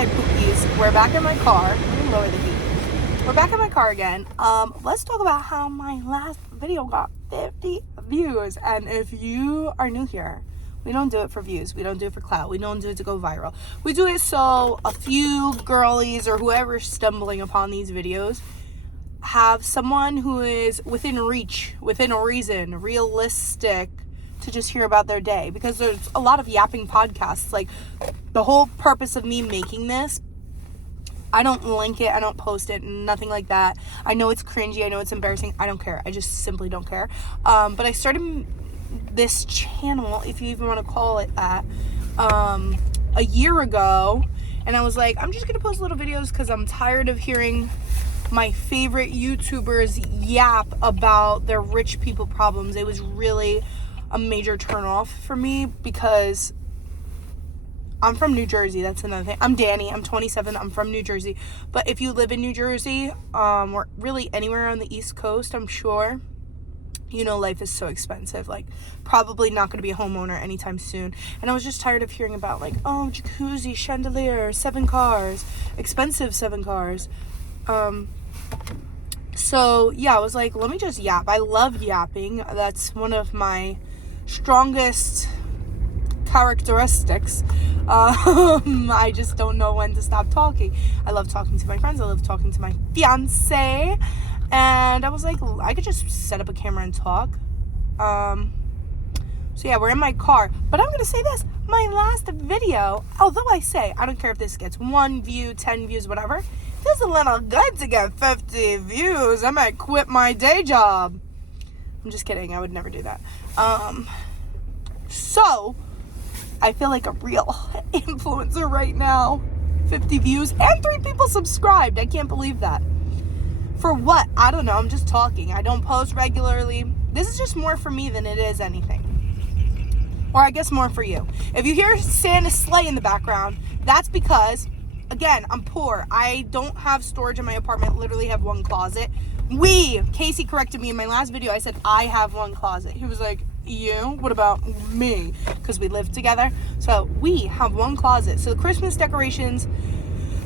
Hi, Pookies. We're back in my car. Let me lower the heat. We're back in my car again. Let's talk about how my last video got 50 views. And if you are new here, we don't do it for views. We don't do it for clout. We don't do it to go viral. We do it so a few girlies or whoever's stumbling upon these videos have someone who is within reach, within a reason, realistic, to just hear about their day. Because there's a lot of yapping podcasts. Like, the whole purpose of me making this, I don't link it, I don't post it, nothing like that. I know it's cringy, I know it's embarrassing, I don't care. I just simply don't care. But I started this channel, if you even want to call it that, a year ago. And I was like, I'm just gonna post little videos because I'm tired of hearing my favorite YouTubers yap about their rich people problems. It was really a major turn off for me because I'm from New Jersey. That's another thing. I'm Dani. I'm 27. I'm from New Jersey. But if you live in New Jersey, or really anywhere on the East Coast, I'm sure, you know, life is so expensive. Like, probably not going to be a homeowner anytime soon. And I was just tired of hearing about, like, oh, jacuzzi, chandelier, 7 cars, expensive 7 cars. So, yeah, I was like, let me just yap. I love yapping. That's one of my strongest characteristics. I just don't know when to stop talking. I love talking to my friends. I love talking to my fiance. And I was like, I could just set up a camera and talk. So yeah, we're in my car. But I'm going to say this. My last video, although I say, I don't care if this gets 1 view, 10 views, whatever. It feels a little good to get 50 views. I might quit my day job. I'm just kidding. I would never do that. So I feel like a real influencer right now. 50 views and 3 people subscribed. I can't believe that. For what? I don't know. I'm just talking. I don't post regularly. This is just more for me than it is anything. Or I guess more for you. If you hear Santa's sleigh in the background, that's because, again, I'm poor. I don't have storage in my apartment. Literally have 1 closet. Casey corrected me in my last video. I said, I have 1 closet. He was like, you? What about me? Because we live together. So we have 1 closet. So the Christmas decorations,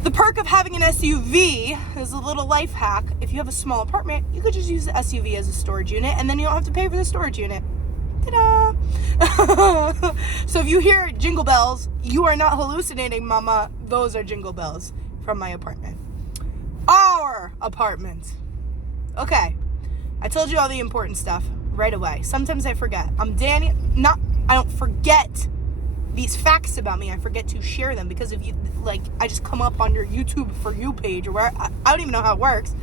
the perk of having an SUV is a little life hack. If you have a small apartment, you could just use the SUV as a storage unit, and then you don't have to pay for the storage unit. Ta-da! So if you hear jingle bells, you are not hallucinating, mama. Those are jingle bells from my apartment. Our apartment. Okay. I told you all the important stuff right away. Sometimes I forget. I'm Dani. I don't forget these facts about me. I forget to share them because if you, like, I just come up on your YouTube For You page or where, I don't even know how it works.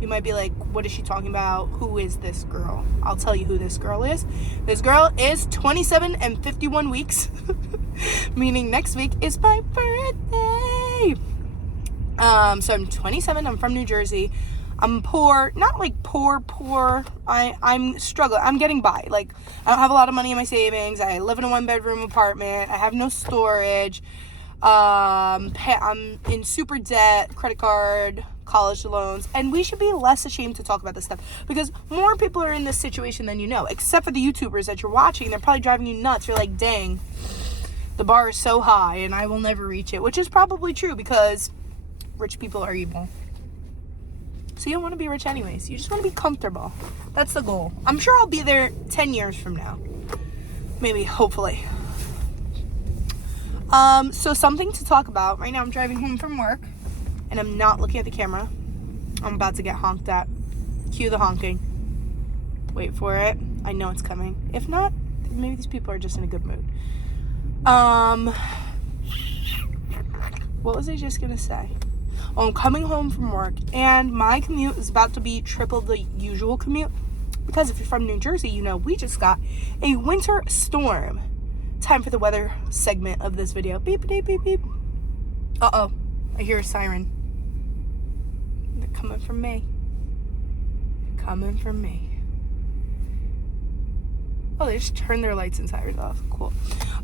You might be like, what is she talking about? Who is this girl? I'll tell you who this girl is. This girl is 27 and 51 weeks, meaning next week is my birthday. So I'm 27. I'm from New Jersey. I'm poor, not like poor. I'm struggling. I'm getting by. Like, I don't have a lot of money in my savings. I live in a 1-bedroom apartment. I have no storage. I'm in super debt, credit card, college loans, and we should be less ashamed to talk about this stuff because more people are in this situation than you know, except for the YouTubers that you're watching. They're probably driving you nuts. You're like, dang, the bar is so high and I will never reach it, which is probably true because rich people are evil. So you don't want to be rich anyways. You just want to be comfortable. That's the goal. I'm sure I'll be there 10 years from now. Maybe, hopefully. So something to talk about. Right now I'm driving home from work and I'm not looking at the camera. I'm about to get honked at. Cue the honking. Wait for it. I know it's coming. If not, maybe these people are just in a good mood. What was I just gonna say? Oh, I'm coming home from work and my commute is about to be triple the usual commute because if you're from New Jersey, you know we just got a winter storm. Time for the weather segment of this video. Beep, beep, beep, beep. Uh-oh. I hear a siren. They're coming from me. Coming from me. Oh, they just turned their lights and sirens off. Cool.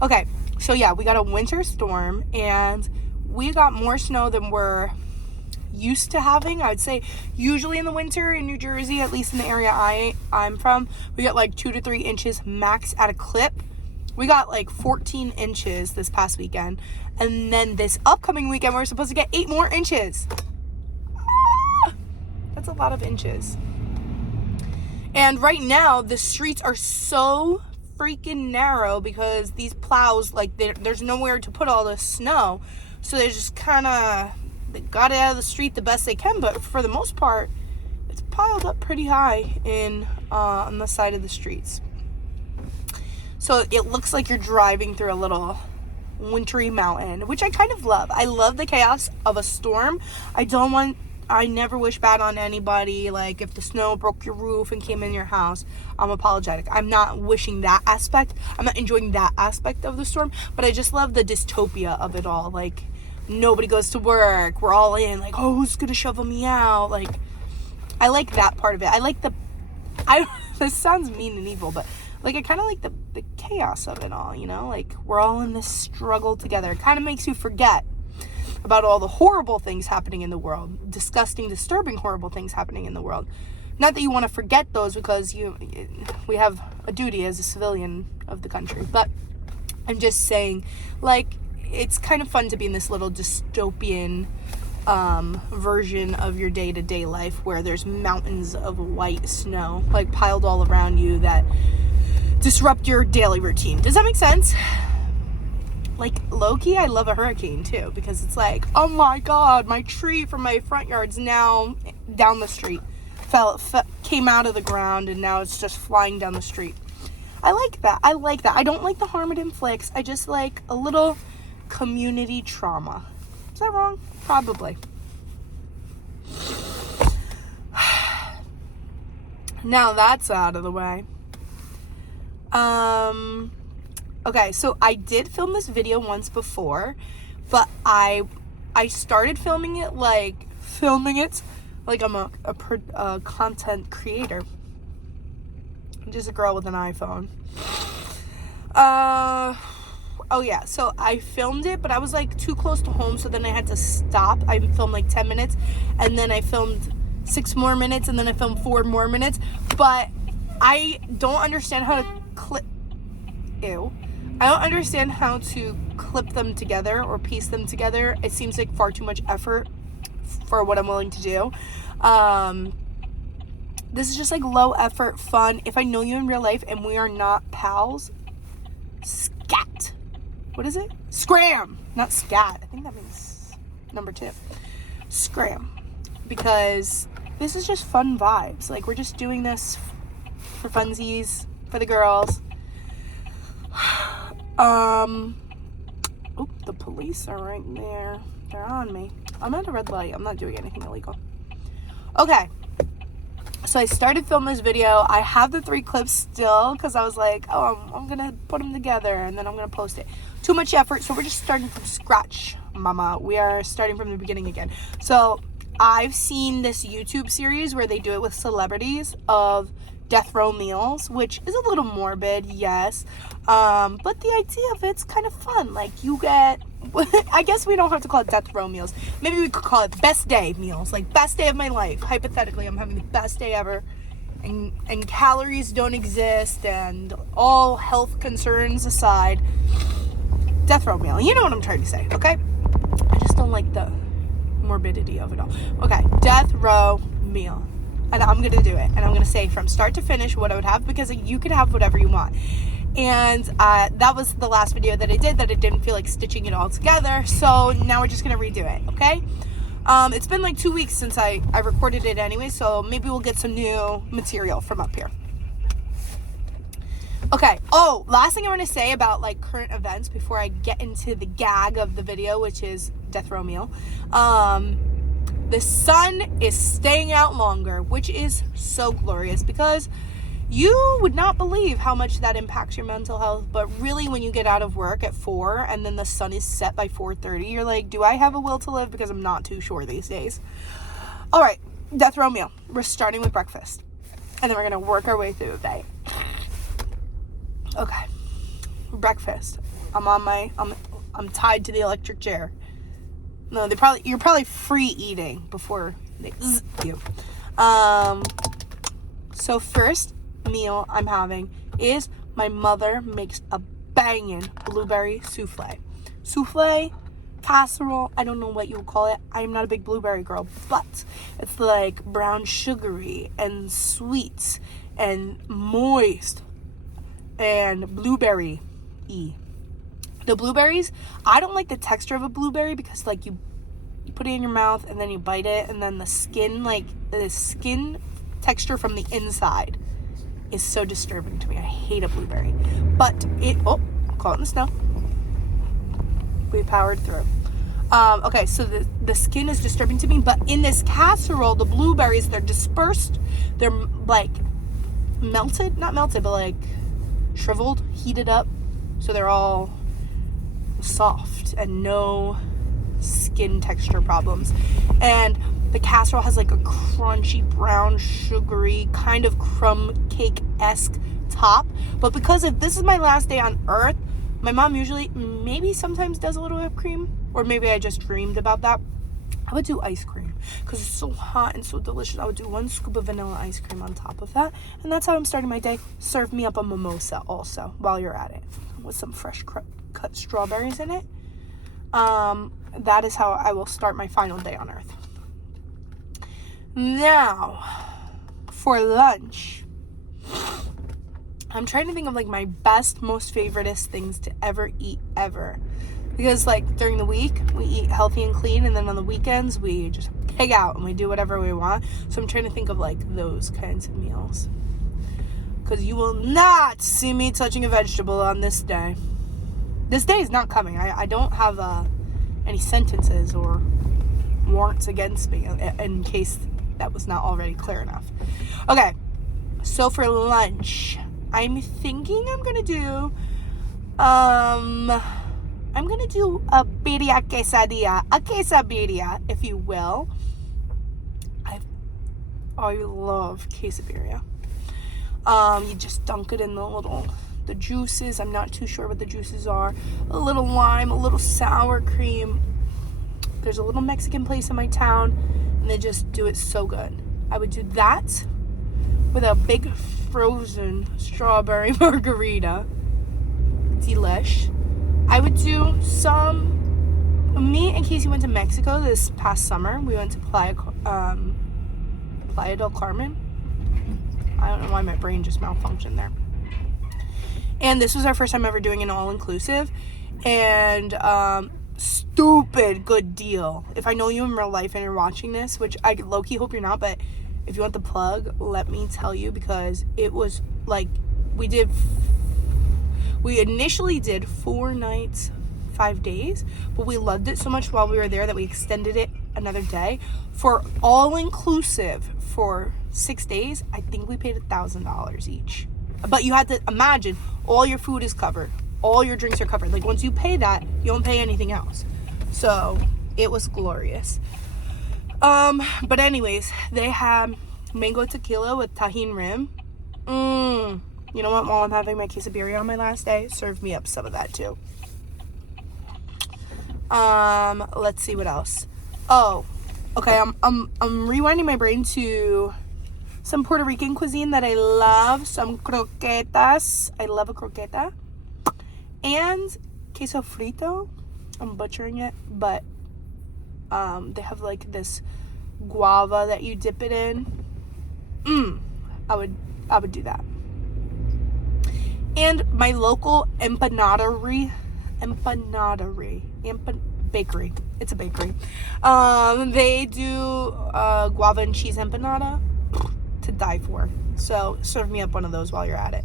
Okay. So, yeah, we got a winter storm, and we got more snow than we're used to having. I would say usually in the winter in New Jersey, at least in the area I'm from, we get like 2 to 3 inches max at a clip. We got like 14 inches this past weekend. And then this upcoming weekend, we're supposed to get 8 more inches. That's a lot of inches. And right now, the streets are so freaking narrow because these plows, like, there's nowhere to put all the snow. So they just kind of, they got it out of the street the best they can. But for the most part, it's piled up pretty high on the side of the streets. So it looks like you're driving through a little wintry mountain, which I kind of love. I love the chaos of a storm. I never wish bad on anybody. Like, if the snow broke your roof and came in your house, I'm apologetic. I'm not wishing that aspect. I'm not enjoying that aspect of the storm, but I just love the dystopia of it all. Like, nobody goes to work. We're all in. Like, oh, who's going to shovel me out? Like, I like that part of it. I like this sounds mean and evil, but like, I kind of like the chaos of it all, you know? Like, we're all in this struggle together. It kind of makes you forget about all the horrible things happening in the world. Disgusting, disturbing, horrible things happening in the world. Not that you want to forget those, because we have a duty as a civilian of the country. But I'm just saying, like, it's kind of fun to be in this little dystopian version of your day-to-day life where there's mountains of white snow, like, piled all around you that disrupt your daily routine. Does that make sense? Like, low-key, I love a hurricane too, because it's like, oh my god, my tree from my front yard's now down the street. Came out of the ground, and now it's just flying down the street. I like that. I don't like the harm it inflicts. I just like a little community trauma. Is that wrong? Probably. Now that's out of the way. Okay, so I did film this video once before, but I started filming it like I'm a content creator. I'm just a girl with an iPhone. Oh yeah, so I filmed it, but I was like too close to home, so then I had to stop. I filmed like 10 minutes, and then I filmed 6 more minutes, and then I filmed 4 more minutes, but I don't understand how to I don't understand how to clip them together or piece them together. It seems like far too much effort for what I'm willing to do. This is just like low effort fun. If I know you in real life and we are not pals, scat. What is it? Scram, not scat. I think that means number 2. Scram. Because this is just fun vibes. Like, we're just doing this for funsies, for the girls. Oh, the police are right there. They're on me. I'm at a red light. I'm not doing anything illegal. Okay. So I started filming this video. I have the 3 clips still because I was like, oh, I'm going to put them together and then I'm going to post it. Too much effort, so we're just starting from scratch, mama. We are starting from the beginning again. So I've seen this YouTube series where they do it with celebrities of death row meals, which is a little morbid, yes, but the idea of it's kind of fun. Like, you get I guess we don't have to call it death row meals. Maybe we could call it best day meals, like best day of my life. Hypothetically, I'm having the best day ever, and calories don't exist, and all health concerns aside, death row meal. You know what I'm trying to say, okay? I just don't like the morbidity of it all. Okay, death row meal. And I'm going to do it. And I'm going to say from start to finish what I would have, because you could have whatever you want. And that was the last video that I did, that I didn't feel like stitching it all together. So now we're just going to redo it, okay? It's been like 2 weeks since I recorded it anyway, so maybe we'll get some new material from up here. Okay. Oh, last thing I want to say about like current events before I get into the gag of the video, which is death row meal. The sun is staying out longer, which is so glorious, because you would not believe how much that impacts your mental health. But really, when you get out of work at 4 and then the sun is set by 4:30, you're like, do I have a will to live? Because I'm not too sure these days. All right, death row meal. We're starting with breakfast, and then we're gonna work our way through the day. Okay, breakfast. I'm tied to the electric chair. No, you're probably free eating before they you. So first meal I'm having is my mother makes a banging blueberry souffle. Souffle, casserole, I don't know what you would call it. I'm not a big blueberry girl, but it's like brown sugary and sweet and moist and blueberry-y. The blueberries, I don't like the texture of a blueberry because like you put it in your mouth and then you bite it, and then the skin texture from the inside is so disturbing to me. I hate a blueberry. But caught in the snow. We powered through. Okay, so the skin is disturbing to me, but in this casserole, the blueberries, they're dispersed. They're like melted, not melted, but like shriveled, heated up. So they're all soft and no skin texture problems. And the casserole has like a crunchy, brown, sugary, kind of crumb cake-esque top. But because if this is my last day on earth, my mom usually maybe sometimes does a little whipped cream, or maybe I just dreamed about that. I would do ice cream because it's so hot and so delicious. I would do 1 scoop of vanilla ice cream on top of that, and that's how I'm starting my day. Serve me up a mimosa also while you're at it with some fresh cut strawberries in it. That is how I will start my final day on earth. Now, for lunch, I'm trying to think of like my best, most favoriteest things to ever eat ever. Because like during the week, we eat healthy and clean, and then on the weekends, we just pig out and we do whatever we want. So I'm trying to think of like those kinds of meals. Because you will not see me touching a vegetable on this day. This day is not coming. I don't have any sentences or warrants against me in case that was not already clear enough. Okay, so for lunch, I'm thinking I'm gonna do a birria quesadilla, a quesabirria, if you will. I love quesabirria. You just dunk it in the juices. I'm not too sure what the juices are. A little lime, a little sour cream. There's a little Mexican place in my town, and they just do it so good. I would do that with a big frozen strawberry margarita. Delish. I would do me and Casey went to Mexico this past summer. We went to Playa del Carmen. I don't know why my brain just malfunctioned there. And this was our first time ever doing an all-inclusive. And stupid good deal. If I know you in real life and you're watching this, which I low-key hope you're not, but if you want the plug, let me tell you, because it was like we initially did 4 nights, 5 days, but we loved it so much while we were there that we extended it another day. For all-inclusive for 6 days, I think we paid $1,000 each. But you had to imagine all your food is covered, all your drinks are covered. Like once you pay that, you don't pay anything else. So it was glorious. But anyways, they have mango tequila with Tajín rim. You know what? While I'm having my quesadilla on my last day, serve me up some of that too. Let's see what else. Oh, okay. I'm rewinding my brain to some Puerto Rican cuisine that I love. Some croquetas. I love a croqueta. And queso frito. I'm butchering it, but they have like this guava that you dip it in. I would do that. And my local bakery. It's a bakery. They do guava and cheese empanada to die for. So serve me up one of those while you're at it.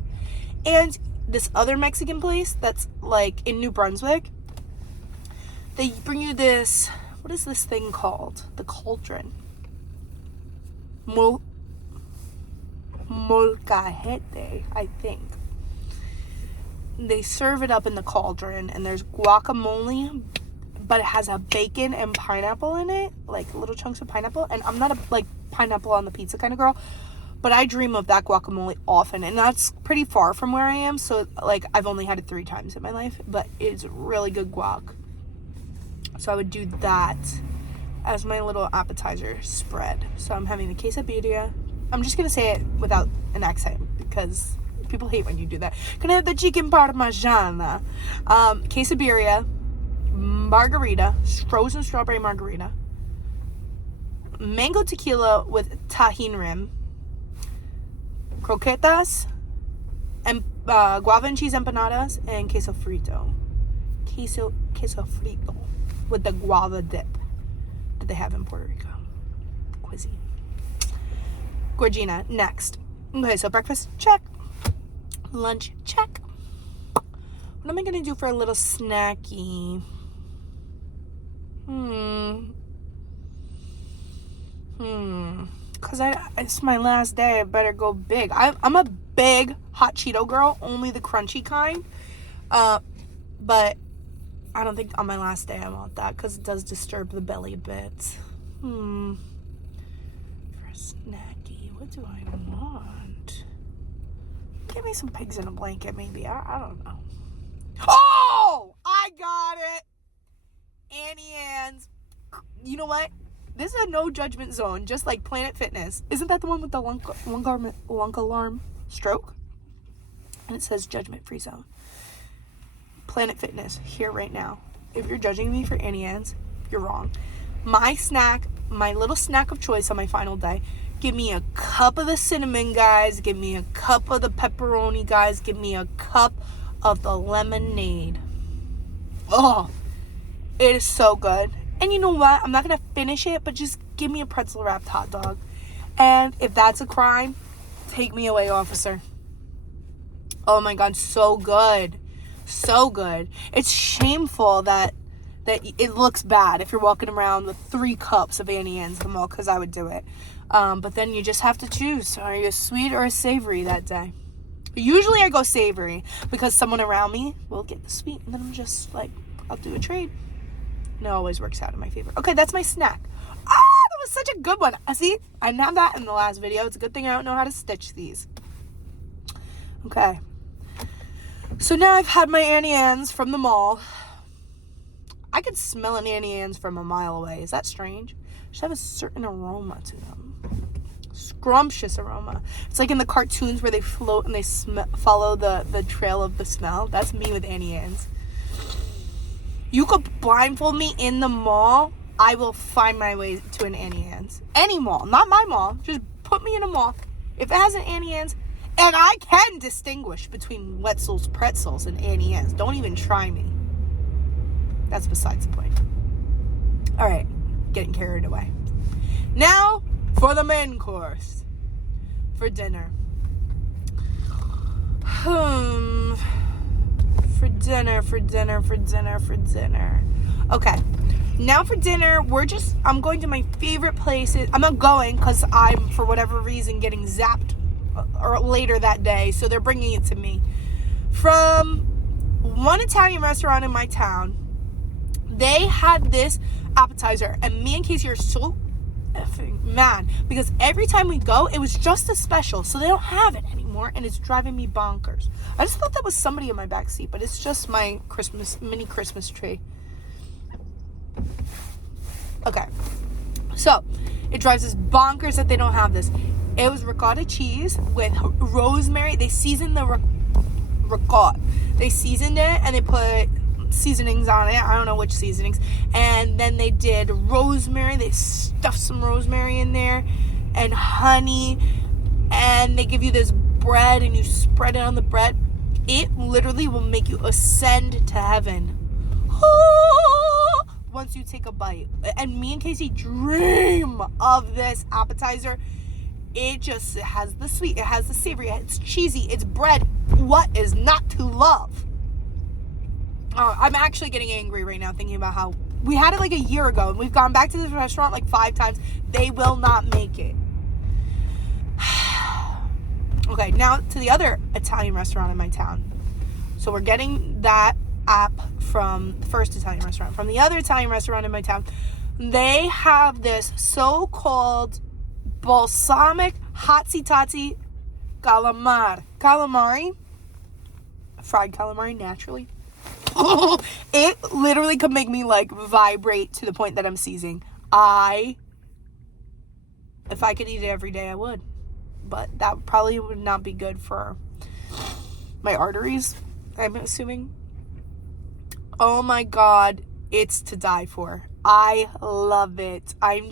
And this other Mexican place that's like in New Brunswick, they bring you this, what is this thing called? The cauldron. Molcajete, I think. They serve it up in the cauldron, and there's guacamole, but it has a bacon and pineapple in it, like little chunks of pineapple. And I'm not a like pineapple on the pizza kind of girl, but I dream of that guacamole often, and that's pretty far from where I am. So like I've only had it 3 times in my life, but it's really good guac. So I would do that as my little appetizer spread. So I'm having the quesadilla. I'm just gonna say it without an accent because People hate when you do that. Can I have the chicken parmigiana? Quesadilla, margarita, frozen strawberry margarita, mango tequila with tajin rim, croquetas, and guava and cheese empanadas, and queso frito with the guava dip that they have in Puerto Rico cuisine. Gorgina, next. Okay, so breakfast, check. Lunch, check. What am I gonna do for a little snacky? Because it's my last day. I better go big. I'm a big hot Cheeto girl, only the crunchy kind. But I don't think on my last day I want that because it does disturb the belly a bit. For a snacky, what do I want? Give me some pigs in a blanket, maybe. I don't know. Oh! I got it! Annie Ann's. You know what? This is a no judgment zone, just like Planet Fitness. Isn't that the one with the lunk alarm stroke? And it says judgment free zone. Planet Fitness, here right now. If you're judging me for Annie Ann's, you're wrong. My snack, my little snack of choice on my final day. Give me a cup of the cinnamon, guys. Give me a cup of the pepperoni, guys. Give me a cup of the lemonade. Oh, it is so good. And you know what? I'm not going to finish it, but just give me a pretzel wrapped hot dog. And if that's a crime, take me away, officer. Oh my God, so good. So good. It's shameful that it looks bad if you're walking around with 3 cups of Annie Ann's at the mall, because I would do it. But then you just have to choose. Are you a sweet or a savory that day? Usually I go savory because someone around me will get the sweet. And then I'm just like, I'll do a trade. And it always works out in my favor. Okay, that's my snack. That was such a good one. See, I didn't have that in the last video. It's a good thing I don't know how to stitch these. Okay. So now I've had my Annie Ann's from the mall. I could smell an Annie Ann's from a mile away. Is that strange? They should have a certain aroma to them. Scrumptious aroma. It's like in the cartoons where they float and they follow the trail of the smell. That's me with Annie Ann's. You could blindfold me in the mall. I will find my way to an Annie Ann's. Any mall. Not my mall. Just put me in a mall. If it has an Annie Ann's, and I can distinguish between Wetzel's Pretzels and Annie Ann's. Don't even try me. That's besides the point. All right. Getting carried away. Now for the main course. For dinner. For dinner. Okay. Now for dinner, I'm going to my favorite places. I'm not going because I'm, for whatever reason, getting zapped or later that day. So they're bringing it to me. From one Italian restaurant in my town, they had this appetizer. And me and Casey are so effing mad because every time we go, it was just a special. So they don't have it anymore. And it's driving me bonkers. I just thought that was somebody in my backseat, but it's just my mini Christmas tree. Okay, so it drives us bonkers that they don't have this. It was ricotta cheese with rosemary. They seasoned the ricotta. They seasoned it and they put seasonings on it. I don't know which seasonings. And then they did rosemary. They stuffed some rosemary in there and honey. And they give you this bread and you spread it on the bread. It literally will make you ascend to heaven. Once you take a bite. And me and Casey dream of this appetizer. It has the sweet, it has the savory, it's cheesy, it's bread. What is not to love? I'm actually getting angry right now thinking about how we had it like a year ago and we've gone back to this restaurant like 5 times. They will not make it. Okay, now to the other Italian restaurant in my town. So we're getting that app from the first Italian restaurant. From the other Italian restaurant in my town, they have this so-called balsamic hotsy-totsy calamari. Fried calamari, naturally. It literally could make me like vibrate to the point that I'm seizing. If I could eat it every day, I would. But that probably would not be good for my arteries, I'm assuming. Oh my God, it's to die for. I love it. I'm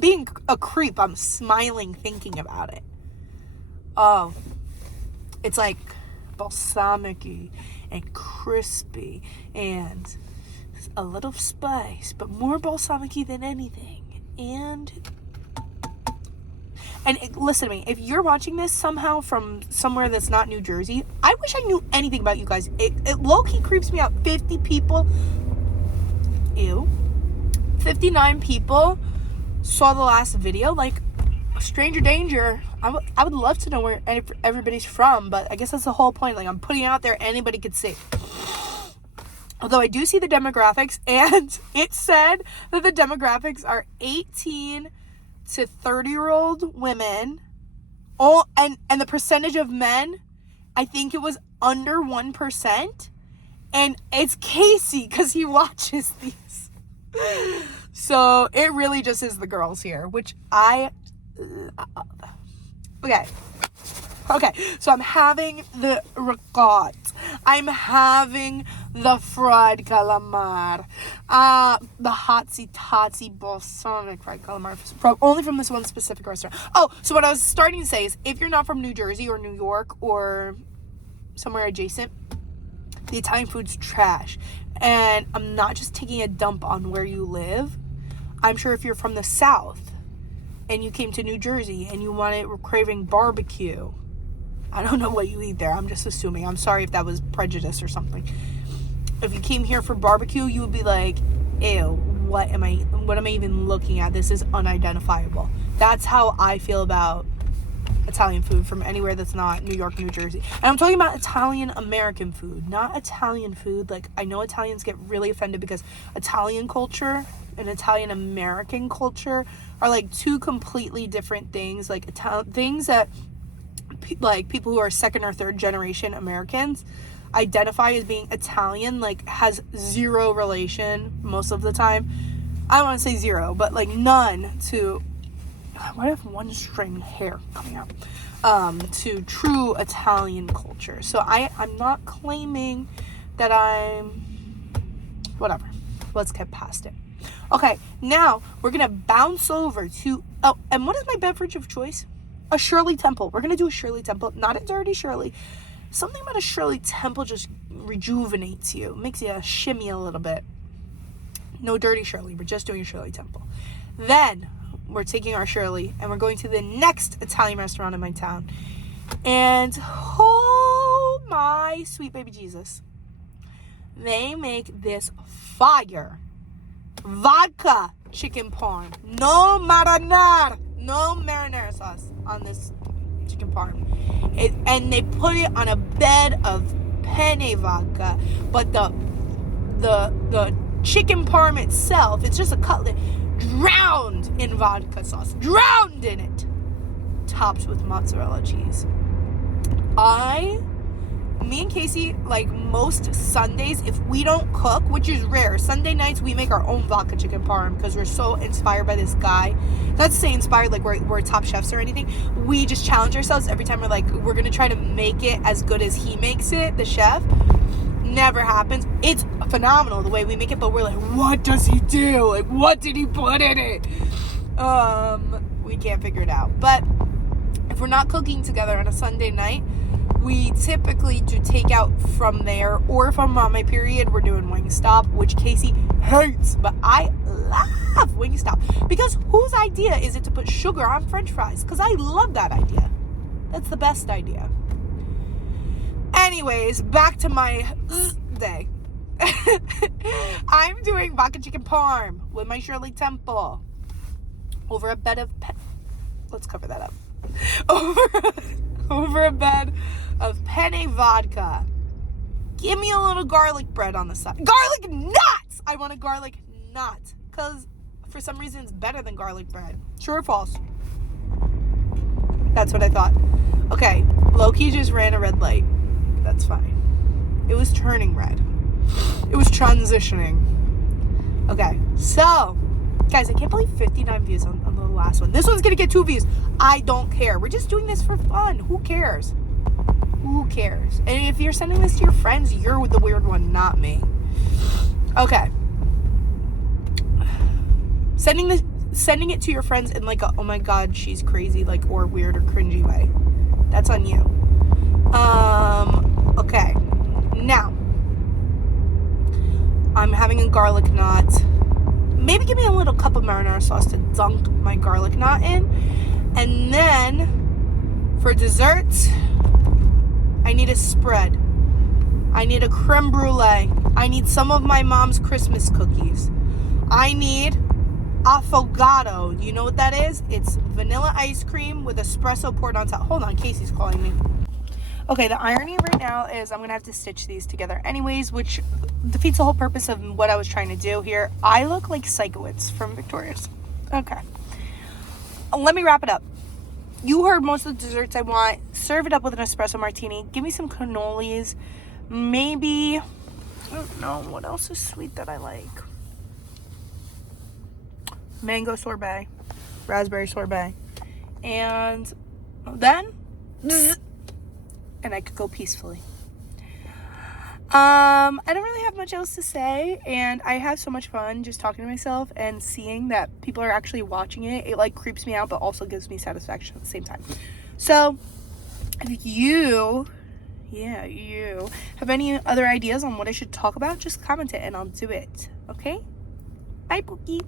being a creep. I'm smiling thinking about it. Oh, it's like balsamic-y and crispy and a little spice, but more balsamic-y than anything. And listen to me, if you're watching this somehow from somewhere that's not New Jersey, I wish I knew anything about you guys. It low-key creeps me out. 50 people, ew, 59 people saw the last video. Like, stranger danger. I would love to know where everybody's from, but I guess that's the whole point. Like, I'm putting it out there, anybody could see. Although I do see the demographics, and it said that the demographics are 18 to 30-year-old women. And the percentage of men, I think it was under 1%. And it's Casey, because he watches these. So it really just is the girls here, which I love. Okay, so I'm having the ricotta. I'm having the fried calamar. The hotsy-totsy balsamic fried calamar. Only from this one specific restaurant. Oh, so what I was starting to say is, if you're not from New Jersey or New York or somewhere adjacent, the Italian food's trash. And I'm not just taking a dump on where you live. I'm sure if you're from the South and you came to New Jersey and you were craving barbecue, I don't know what you eat there. I'm just assuming. I'm sorry if that was prejudice or something. If you came here for barbecue, you would be like, ew, what am I even looking at? This is unidentifiable. That's how I feel about Italian food from anywhere that's not New York, New Jersey. And I'm talking about Italian American food, not Italian food. Like, I know Italians get really offended because Italian culture and Italian American culture are like two completely different things. Like, things that like people who are second or third generation Americans identify as being Italian, like, has zero relation most of the time. I don't want to say zero, but like none to, why do I have one string hair coming out? To true Italian culture. So I'm not claiming that whatever. Let's get past it. Okay, now we're going to bounce over to, and what is my beverage of choice? A Shirley Temple. We're going to do a Shirley Temple, not a dirty Shirley. Something about a Shirley Temple just rejuvenates you, makes you shimmy a little bit. No dirty Shirley, we're just doing a Shirley Temple. Then we're taking our Shirley and we're going to the next Italian restaurant in my town. And oh my sweet baby Jesus, they make this fire vodka chicken parm. No marinara sauce on this chicken parm. And they put it on a bed of penne vodka, but the chicken parm itself, it's just a cutlet drowned in vodka sauce, drowned in it, topped with mozzarella cheese. Me and Casey, like most Sundays, if we don't cook, which is rare, Sunday nights we make our own vodka chicken parm because we're so inspired by this guy. Not to say inspired like we're top chefs or anything. We just challenge ourselves every time. We're gonna try to make it as good as he makes it, the chef. Never happens. It's phenomenal the way we make it, but we're like, what does he do? Like, what did he put in it? We can't figure it out. But if we're not cooking together on a Sunday night, we typically do takeout from there, or if I'm on my period, we're doing Wingstop, which Casey hates, but I love Wingstop because whose idea is it to put sugar on French fries? Because I love that idea. That's the best idea. Anyways, back to my day. I'm doing vodka chicken parm with my Shirley Temple over a bed of let's cover that up. Over a bed of penne vodka. Give me a little garlic bread on the side. Garlic nuts! I want a garlic nut. Because for some reason it's better than garlic bread. True or false? That's what I thought. Okay, Loki just ran a red light. That's fine. It was turning red. It was transitioning. Okay, so guys, I can't believe 59 views on the last one. This one's gonna get 2 views. I don't care. We're just doing this for fun. Who cares? Who cares? And if you're sending this to your friends, you're the weird one, not me. Okay. Sending it to your friends in like a, oh my god, she's crazy, like, or weird or cringy way. That's on you. Okay. Now, I'm having a garlic knot. Maybe give me a little cup of marinara sauce to dunk my garlic knot in. And then, for dessert, I need a spread. I need a creme brulee. I need some of my mom's Christmas cookies. I need affogato. Do you know what that is? It's vanilla ice cream with espresso poured on top. Hold on, Casey's calling me. Okay, the irony right now is I'm going to have to stitch these together anyways, which defeats the whole purpose of what I was trying to do here. I look like Psychowitz from Victoria's. Okay. Let me wrap it up. You heard most of the desserts I want. Serve it up with an espresso martini. Give me some cannolis. Maybe, I don't know, what else is sweet that I like? Mango sorbet, raspberry sorbet, and then, and I could go peacefully. I don't really have much else to say, and I have so much fun just talking to myself and seeing that people are actually watching it. It like creeps me out, but also gives me satisfaction at the same time. So, if you have any other ideas on what I should talk about, just comment it and I'll do it. Okay? Bye, Pookie.